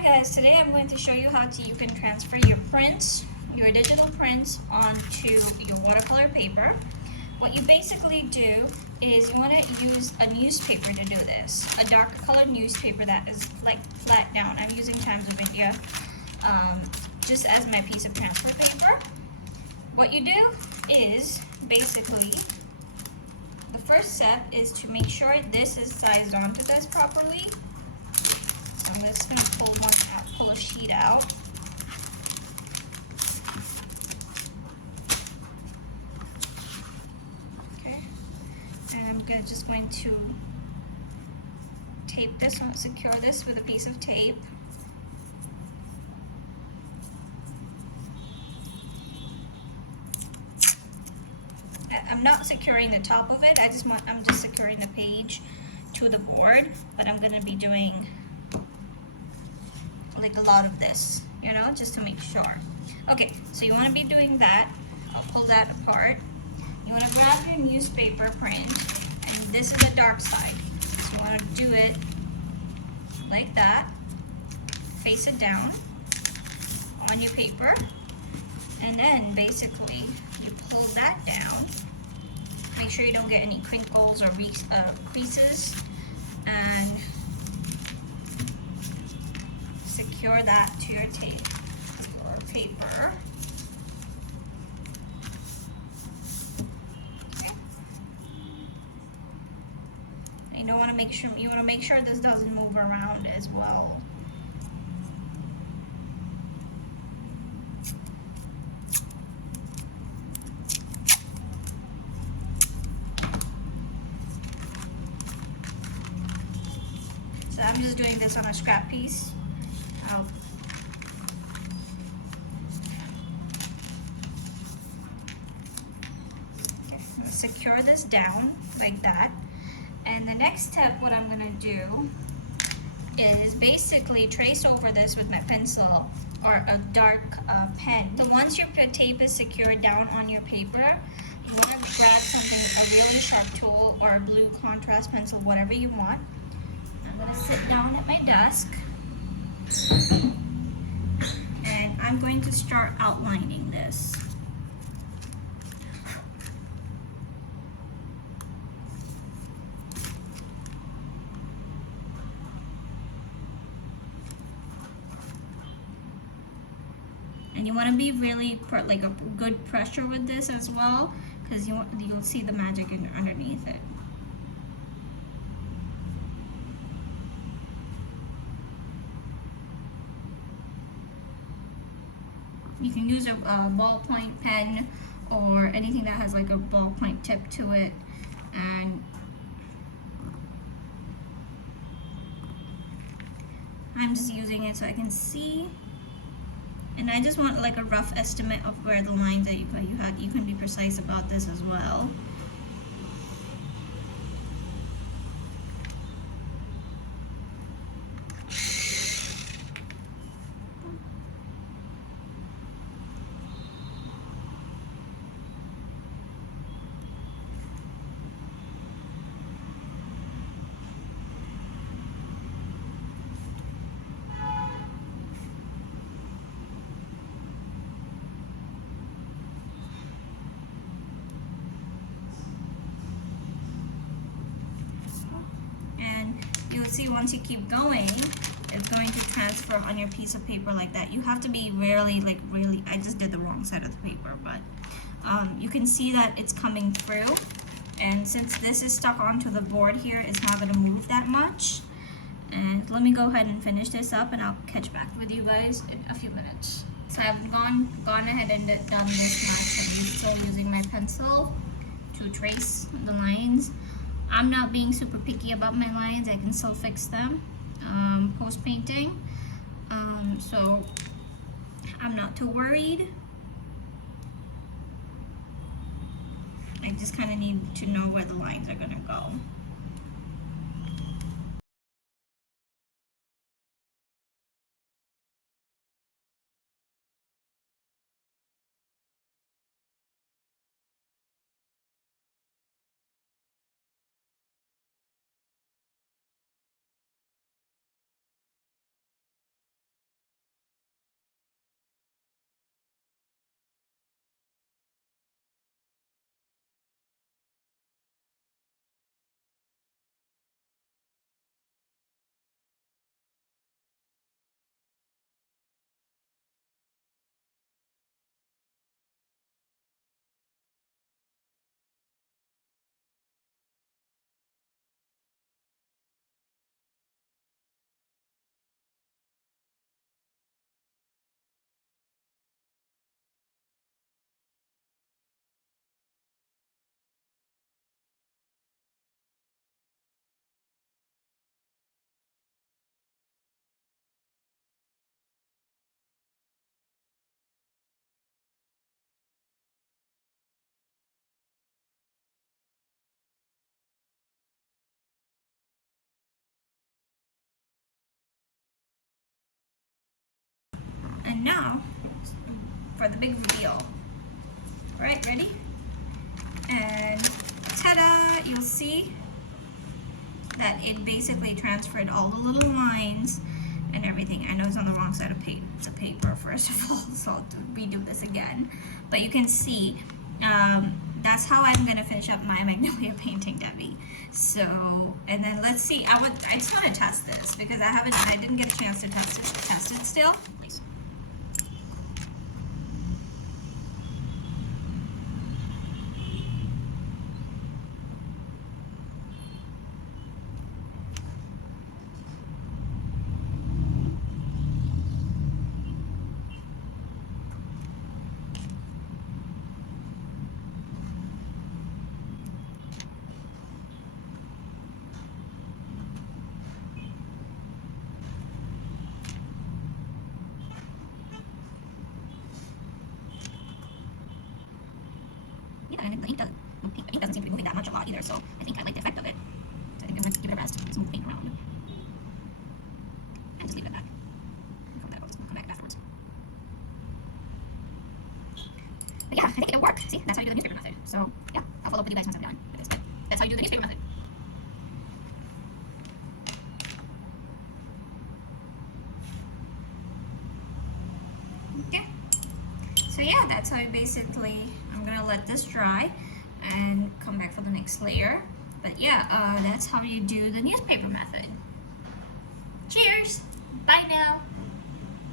Hi guys, today I'm going to show you how you can transfer your prints, your digital prints onto your watercolor paper. What you basically do is you want to use a newspaper to do this, a dark colored newspaper that is like flat down. I'm using Times of India just as my piece of transfer paper. What you do is basically the first step is to make sure this is sized onto this properly. So I'm just going to pull a sheet out. Okay, and I'm just going to tape this one, secure this with a piece of tape. I'm not securing the top of it. I'm just securing the page to the board, but I'm going to be doing like a lot of this, you know, just to make sure. Okay, so you want to be doing that. I'll pull that apart. You want to grab your newspaper print, and this is the dark side. So you want to do it like that, face it down on your paper, and then basically you pull that down. Make sure you don't get any crinkles or creases, and secure that to your tape or paper. Okay. You don't want to make sure this doesn't move around as well. So I'm just doing this on a scrap piece. Secure this down like that, and the next step, what I'm going to do is basically trace over this with my pencil or a dark pen. So once your tape is secured down on your paper, you want to grab something, a really sharp tool or a blue contrast pencil, whatever you want. I'm going to sit down at my desk, and I'm going to start outlining this. And you want to be really put like a good pressure with this as well, because you'll see the magic underneath it. You can use a ballpoint pen or anything that has like a ballpoint tip to it, and I'm just using it so I can see. And I just want like a rough estimate of where the lines that you can be precise about this as well. You'll see once you keep going, it's going to transfer on your piece of paper like that. You have to be really, I just did the wrong side of the paper, but you can see that it's coming through. And since this is stuck onto the board here, it's not going to move that much. And let me go ahead and finish this up, and I'll catch back with you guys in a few minutes. So I've gone ahead and done this now. I'm still using my pencil to trace the lines. I'm not being super picky about my lines. I can still fix them post-painting. So I'm not too worried. I just kind of need to know where the lines are going to go. And now, for the big reveal. Alright, ready? And ta-da! You'll see that it basically transferred all the little lines and everything. I know it's on the wrong side of the paper, first of all, so I'll redo this again. But you can see, that's how I'm gonna finish up my Magnolia painting, Debbie. So, and then let's see. I just want to test this because I didn't get a chance to test it still. Nice. Yeah, and the ink doesn't seem to be moving that much a lot either, so I think I like the effect of it. So I think I'm going to give it a rest, some paint around. And just leave it at that. Come back afterwards. But yeah, I think it'll work. See, that's how you do the newspaper method. So yeah, I'll follow up with you guys once I'm done with this, but that's how you do the newspaper method. Okay. So yeah, that's how you basically, I'm gonna let this dry and come back for the next layer. But yeah, that's how you do the newspaper method. Cheers! Bye now!